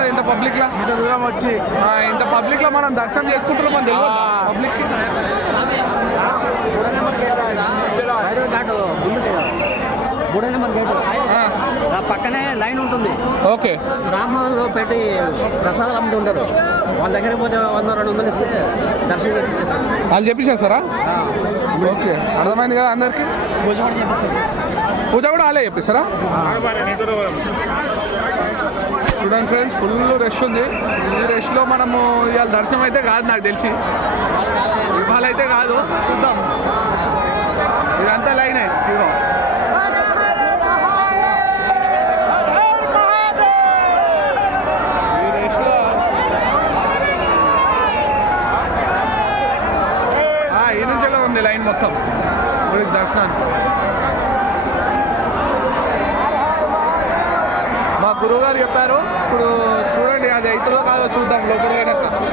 కదా ఇంత పబ్లిక్లో ఇంత దూరం వచ్చి ఇంత పబ్లిక్లో మనం దర్శనం చేసుకుంటున్నాం మన తెలియదు పబ్లిక్కి. మూడో నెంబర్ గేట్ పక్కనే లైన్ ఉంటుంది. ఓకే. బ్రాహ్మణులు పెట్టి ప్రసాదాలు అమ్ముతుంటారు. వాళ్ళ దగ్గర పోతే 100-200 ఇస్తే దర్శనం వాళ్ళు చెప్పేసేస్తారా? ఓకే, అర్థమైంది కదా అందరికి. పూజ కూడా చేపిస్తారు. పూజ కూడా వాళ్ళే చెప్పిస్తారా? చూడండి ఫ్రెండ్స్, ఫుల్ రష్ ఉంది. ఈ రష్లో మనము ఇవాళ దర్శనం అయితే కాదు నాకు తెలిసి, ఇవాళ అయితే కాదు, చూద్దాం. ఇదంతా లైనే ఇగో. ఈ నుంచెలా ఉంది లైన్ మొత్తం గుడికి దర్శనానికి. మా గురువు గారు చెప్పారు, ఇప్పుడు చూడండి అది అవుతుందో కాదో చూద్దాం లోపల.